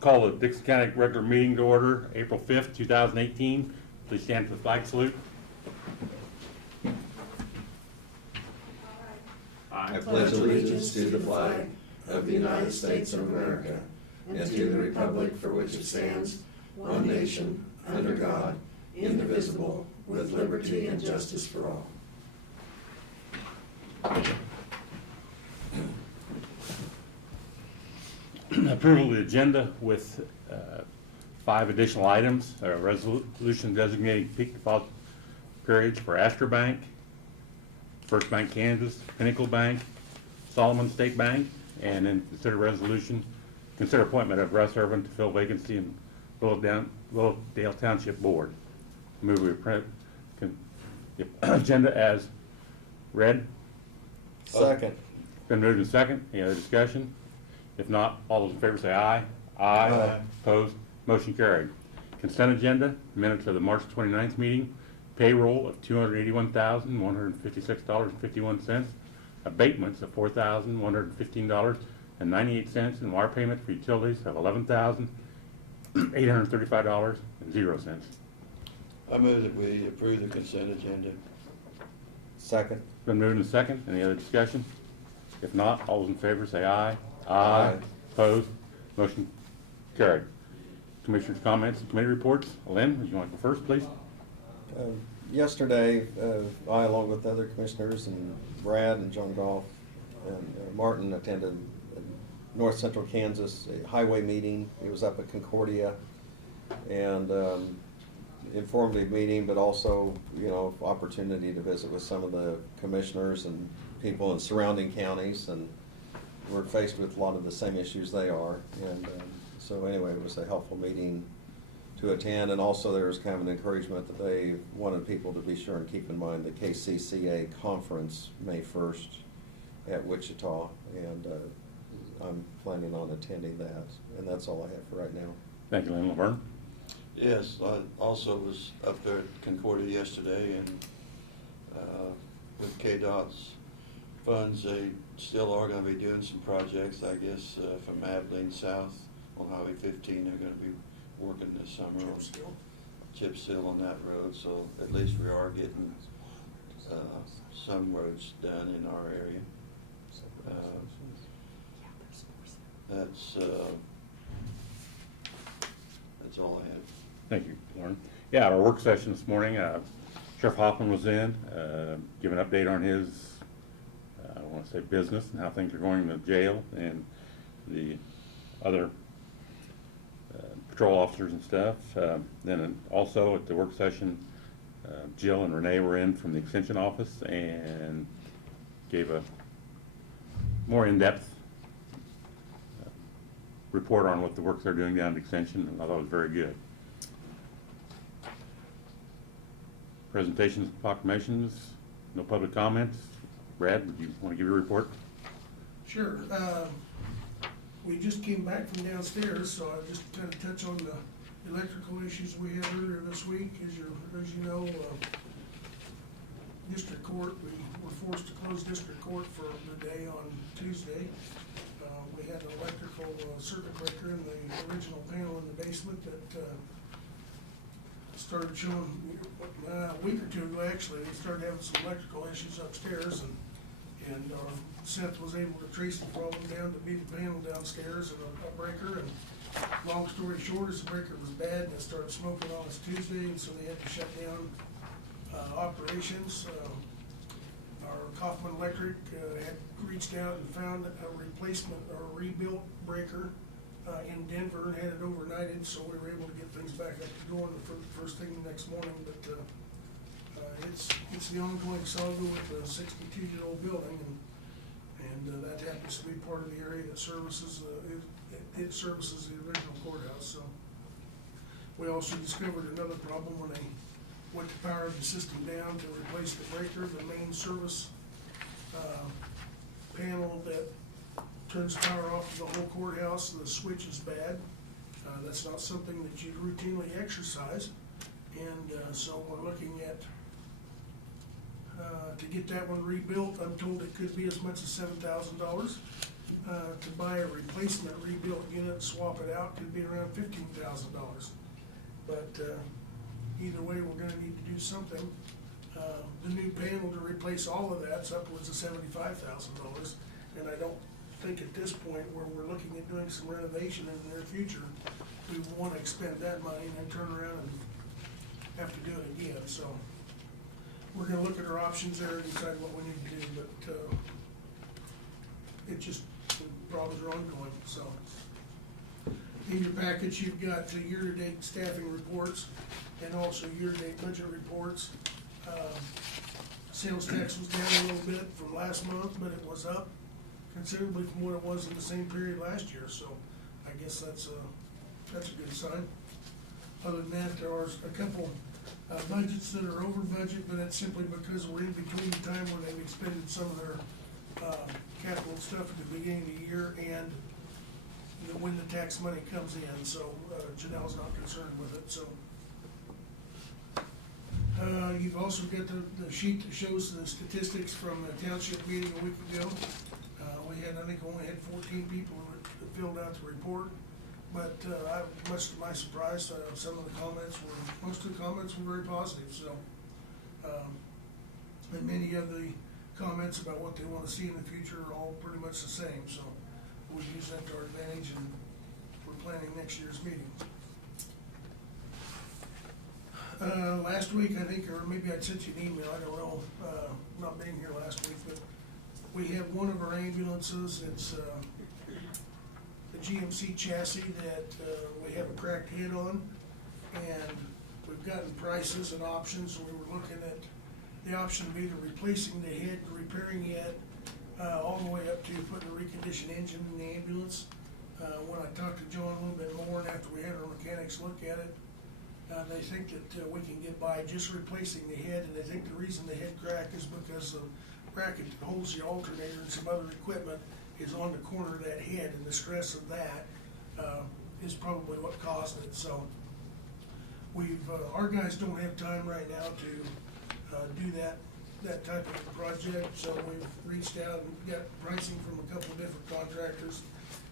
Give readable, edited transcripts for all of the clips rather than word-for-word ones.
Call the Dixon County regular meeting to order, April 5th, 2018. Please stand for the flag salute. I pledge allegiance to the flag of the United States of America and to the republic for which it stands, one nation, under God, indivisible, with liberty and justice for all. Approval of the agenda with 5 additional items. A resolution designating peak deposit periods for Astor Bank, First Bank Kansas, Pinnacle Bank, Solomon State Bank, and then consider appointment of Russ Irvin to fill vacancy in Willowdale Township Board. Move we print the agenda as read. Second. Been moved and second. Any other discussion? If not, all those in favor say aye. Aye. Aye. Opposed? Motion carried. Consent agenda, minutes of the March 29th meeting, payroll of $281,156.51, abatements of $4,115.98, and water payment for utilities of $11,835.00. I move that we approve the consent agenda. Second. Been moved and second. Any other discussion? If not, all those in favor say aye. Aye. Opposed? Motion carried. Commissioners' comments and committee reports. Lynn, would you want to go first, please? Yesterday, I, along with other commissioners and Brad and John Goff and Martin, attended a North Central Kansas highway meeting. It was up at Concordia, and informative meeting, but also, opportunity to visit with some of the commissioners and people in surrounding counties, and we're faced with a lot of the same issues they are. And so anyway, it was a helpful meeting to attend, and also there was kind of an encouragement that they wanted people to be sure and keep in mind the KCCA conference May 1st at Wichita, and I'm planning on attending that, and that's all I have for right now. Thank you, Lynn. Laverne? Yes, I also was up there at Concordia yesterday, and with KDOT's funds, they still are going to be doing some projects, I guess, from Abilene south on Highway 15. They're going to be working this summer on chip seal on that road, so at least we are getting some roads done in our area. That's all I have. Thank you, Lauren. Yeah, at our work session this morning, Sheriff Hoffman was in, giving an update on his, I want to say business and how things are going in the jail and the other patrol officers and stuff. Then also at the work session, Jill and Renee were in from the Extension office and gave a more in-depth report on what the work they're doing down at Extension, and I thought it was very good. Presentations, proclamations, no public comments. Brad, would you want to give your report? Sure. We just came back from downstairs, so I'll just kind of touch on the electrical issues we had earlier this week. As you know, district court, we were forced to close district court for the day on Tuesday. We had an electrical circuit breaker in the original panel in the basement that started showing a week or two ago. Actually, they started having some electrical issues upstairs, and Seth was able to trace the problem down to be the panel downstairs and a breaker. And long story short, is the breaker was bad and it started smoking on us Tuesday, and so they had to shut down operations. Our Kaufman Electric had reached out and found a replacement or a rebuilt breaker in Denver and had it overnighted, so we were able to get things back up to going the first thing the next morning. But it's the ongoing saga with the 62-year-old building, and that happens to be part of the area that services it services the original courthouse. So we also discovered another problem when they went to power the system down to replace the breaker. The main service panel that turns power off to the whole courthouse, the switch is bad. That's not something that you'd routinely exercise, and so we're looking at to get that one rebuilt. I'm told it could be as much as $7,000. to buy a replacement rebuilt unit, swap it out, could be around $15,000. But either way, we're gonna need to do something. The new panel to replace all of that's upwards of $75,000, and I don't think at this point, where we're looking at doing some renovation in the near future, we wanna expend that money and then turn around and have to do it again, so we're gonna look at our options there and decide what we need to do, but it just, the problems are ongoing, so. In your package, you've got year-to-date staffing reports and also year-to-date budget reports. Sales tax was down a little bit from last month, but it was up considerably from what it was in the same period last year, so I guess that's a good sign. Other than that, there are a couple budgets that are over budget, but that's simply because we're in between the time when they've expended some of their capital stuff at the beginning of the year and when the tax money comes in, so Janelle's not concerned with it, so. You've also got the sheet that shows the statistics from the township meeting a week ago. I think only had 14 people that filled out the report, but much to my surprise, some of the comments most of the comments were very positive, so. And many of the comments about what they want to see in the future are all pretty much the same, so we'll use that to our advantage, and we're planning next year's meeting. Last week, I think, or maybe I sent you an email, I don't know, not being here last week, but we have one of our ambulances, it's the GMC chassis that we have a cracked head on, and we've gotten prices and options, and we were looking at the option of either replacing the head, repairing it, all the way up to putting a reconditioned engine in the ambulance. When I talked to John a little bit more, and after we had our mechanics look at it, they think that we can get by just replacing the head, and they think the reason the head cracked is because the bracket that holds the alternator and some other equipment is on the corner of that head, and the stress of that is probably what caused it. So our guys don't have time right now to do that type of a project, so we've reached out and got pricing from a couple of different contractors,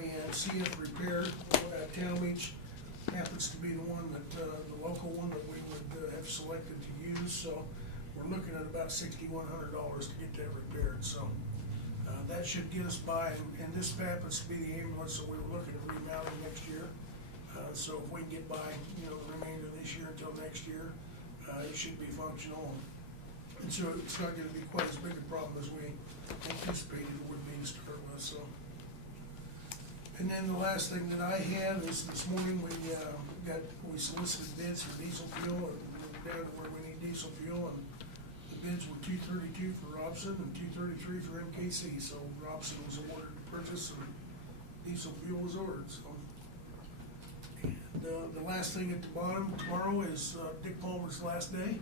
and CF Repair, Talmadge happens to be the one that, the local one that we would have selected to use, so we're looking at about $6,100 to get that repaired, so that should get us by, and this happens to be the ambulance that we were looking at remounting next year. So if we can get by, the remainder of this year until next year, it should be functional, and so it's not gonna be quite as big a problem as we anticipated it would be to start with, so. And then the last thing that I have is this morning we solicited bids for diesel fuel, and we're down to where we need diesel fuel, and the bids were $232 for Robson and $233 for MKC, so Robson was awarded the purchase and diesel fuel was ordered, so. And the last thing at the bottom, tomorrow is Dick Palmer's last day,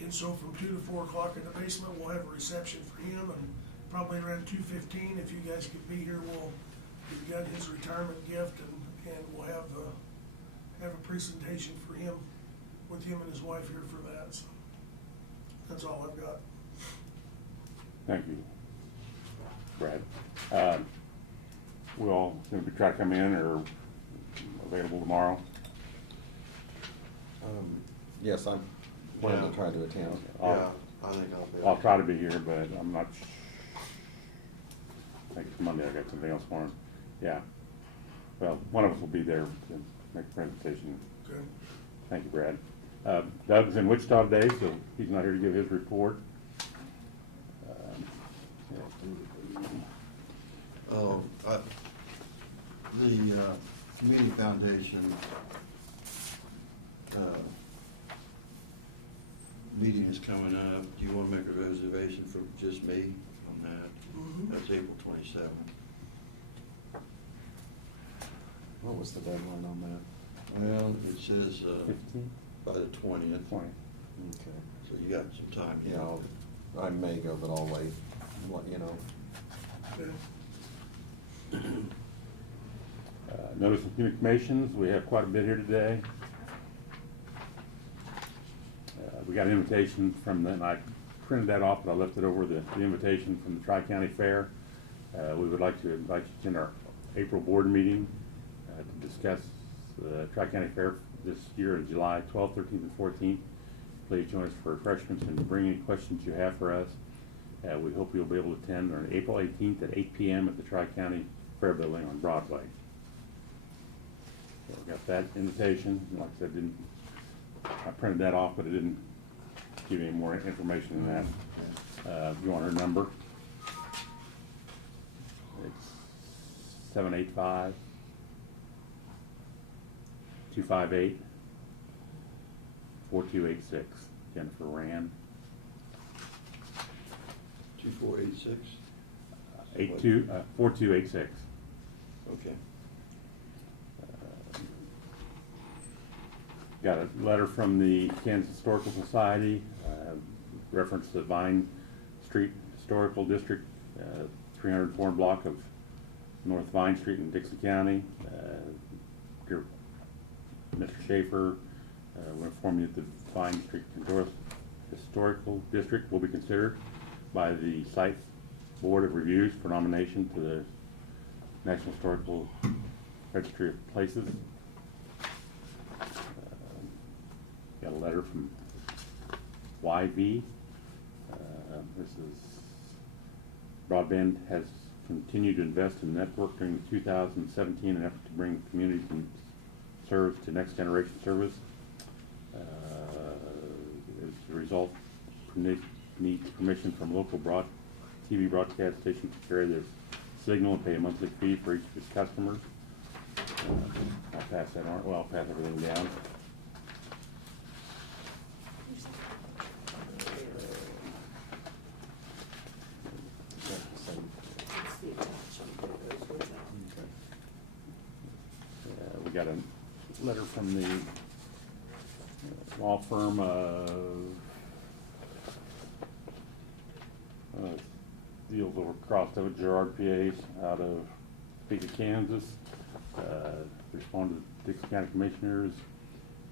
and so from 2 to 4 o'clock in the basement, we'll have a reception for him, and probably around 2:15, if you guys could be here, we've got his retirement gift, and we'll have a presentation for him, with him and his wife here for that, so that's all I've got. Thank you, Brad. We all gonna be trying to come in or available tomorrow? Yes, I'm planning to try to attend. Yeah, I think I'll be. I'll try to be here, but I'm not, I think it's Monday, I got something else for him. Yeah. Well, one of us will be there to make the presentation. Okay. Thank you, Brad. Doug's in Wichita today, so he's not here to give his report. The Community Foundation meeting is coming up. Do you want to make a reservation for just me on that? Mhm. That's April 27th. What was the deadline on that? Well, it says 15? by the 20th, 20. Okay. so you got some time. Yeah, I may go, but I'll wait and let you know. Okay. Notice of communications, we have quite a bit here today. We got an invitation from and I printed that off, but I left it over, the invitation from the Tri-County Fair. We would like to invite you to attend our April board meeting to discuss the Tri-County Fair this year in July 12th, 13th, and 14th. Please join us for refreshments and bring any questions you have for us. We hope you'll be able to attend on April 18th at 8 p.m. at the Tri-County Fair Building on Broadway. So we got that invitation. Like I said, I printed that off, but it didn't give you any more information than that. If you want her number, it's 785-258-4286. Jennifer Rand. 2486? 4286. Okay. Got a letter from the Kansas Historical Society, reference the Vine Street Historical District, 304 block of North Vine Street in Dixon County. Dear Mr. Schaefer, we inform you that the Vine Street Historical District will be considered by the site Board of Reviews for nomination to the National Historical Registry of Places. Got a letter from YV. This is broadband has continued to invest in network during 2017 in an effort to bring communities and service to next generation service. As a result, needs permission from local TV broadcast stations to carry this signal and pay a monthly fee for each of its customers. I'll pass that on. Well, I'll pass everything down. We got a letter from the law firm deals over crossed over Gerard PAs out of Topeka, Kansas. Respond to the Dixon County Commissioners.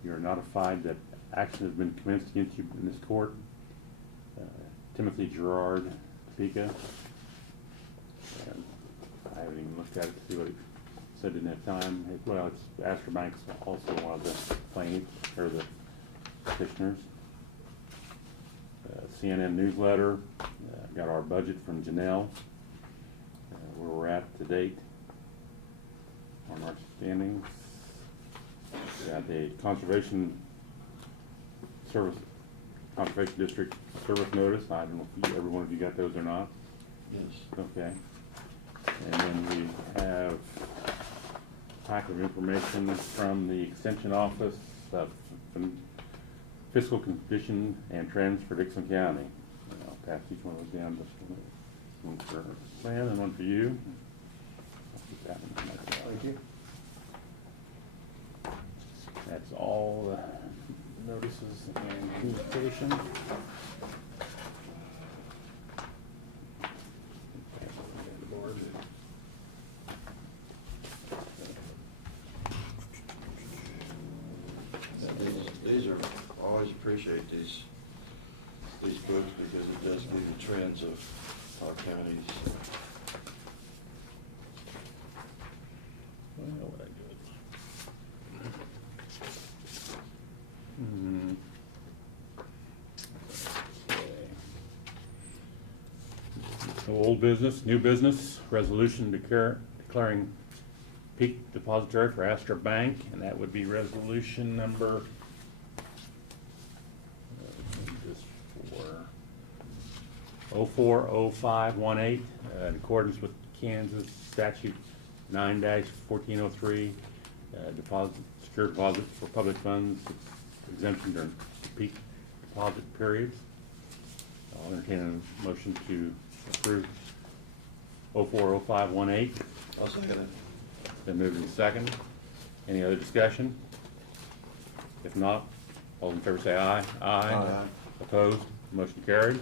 You are notified that action has been commenced against you in this court. Timothy Gerard, Topeka. And I haven't even looked at it to see what it said, didn't have time. Well, it's Astor Bank's also one of the plaintiffs, or the petitioners. CNN newsletter, got our budget from Janelle, where we're at to date on our standings. Got a conservation district service notice. I don't know if every one of you got those or not. Yes. Okay. And then we have a pack of information from the Extension Office of Fiscal Condition and Trends for Dixon County. I'll pass each one of those down. Just one for Lynn and one for you. I'll keep that one. Thank you. That's all the notices and communication. These are, I always appreciate these books because it does give you trends of our counties. Well, what I do it. So old business, new business, resolution declaring peak depository for Astor Bank, and that would be resolution number just for 040518, in accordance with Kansas statute 9-1403, secure deposit for public funds exemption during peak deposit periods. I'll entertain a motion to approve 040518. I'll second it. Been moved in second. Any other discussion? If not, all in favor say aye. Aye. Opposed? Motion carried.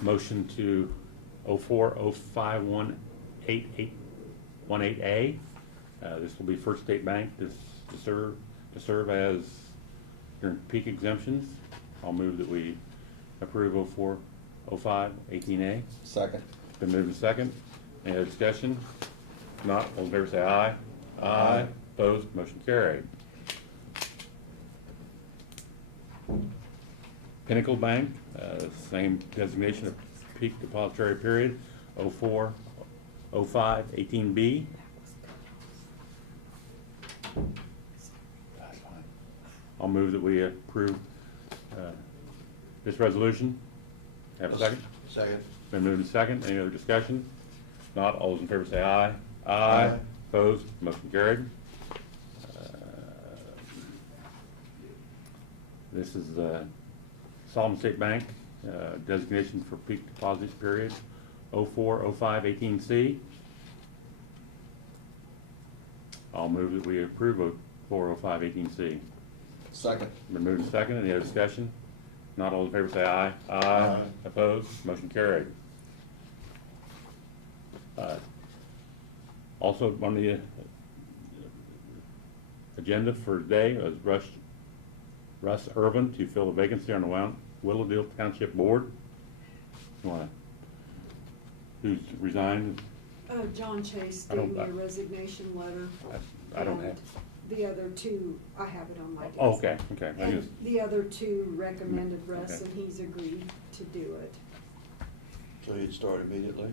Motion to 040518A. This will be First State Bank to serve as during peak exemptions. I'll move that we approve 0405 18A. Second. Been moved and second. Any other discussion? Not, all in favor say aye. Aye. Opposed, motion carried. Pinnacle Bank, same designation of peak depository period, 0405 18B. That's fine. I'll move that we approve this resolution. Have a second? Second. Been moved and second. Any other discussion? Not, all those in favor say aye. Aye. Opposed, motion carried. This is Solomon State Bank, designation for peak deposit period, 0405 18C. I'll move that we approve of 0405 18C. Second. Been moved and second. Any other discussion? Not, all in favor say aye. Aye. Opposed, motion carried. Also on the agenda for today was Russ Irvin to fill the vacancy on the Willowdale Township Board. Who's resigned? John Chase I don't- gave me a resignation letter. I don't and have. The other two, I have it on my desk. Oh, okay, okay. I And just- the other two recommended Russ, Okay. and he's agreed to do it. So you'd start immediately?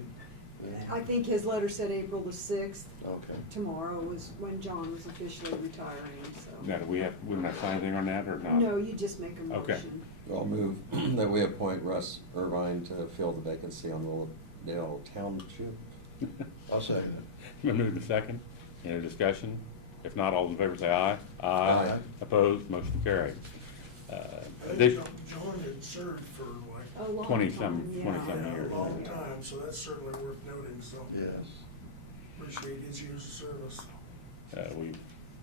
I think his letter said April the 6th. Okay. Tomorrow was when John was officially retiring, so. Now, do we don't have to sign anything on that or not? No, you just make a Okay. motion. I'll move that we appoint Russ Irvine to fill the vacancy on Willowdale Township. I'll second it. Been moved and second. Any other discussion? If not, all in favor say aye. Aye. Opposed, motion carried. I They- think John had served for like, A long 20-some time, yeah. 20-some yeah, years. a long time, so that's certainly worth noting, so Yes. appreciate his years of service.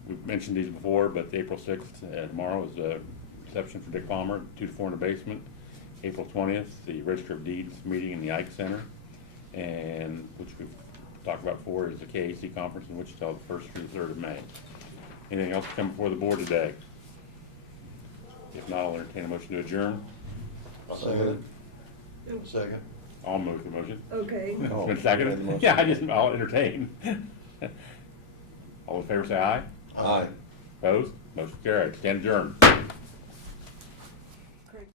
We've mentioned these before, but April 6th, tomorrow is a reception for Dick Palmer, 2 to 4 in the basement. April 20th, the Register of Deeds meeting in the Ike Center, and which we've talked about before is the KAC conference in Wichita, the 1st through the 3rd of May. Anything else to come before the board today? If not, I'll entertain a motion to adjourn. I'll second it. Second. I'll move the motion. Okay. Oh, Been made the seconded? motion. Yeah, I'll entertain. All in favor say aye. Aye. Opposed? Motion carried. Stand adjourned.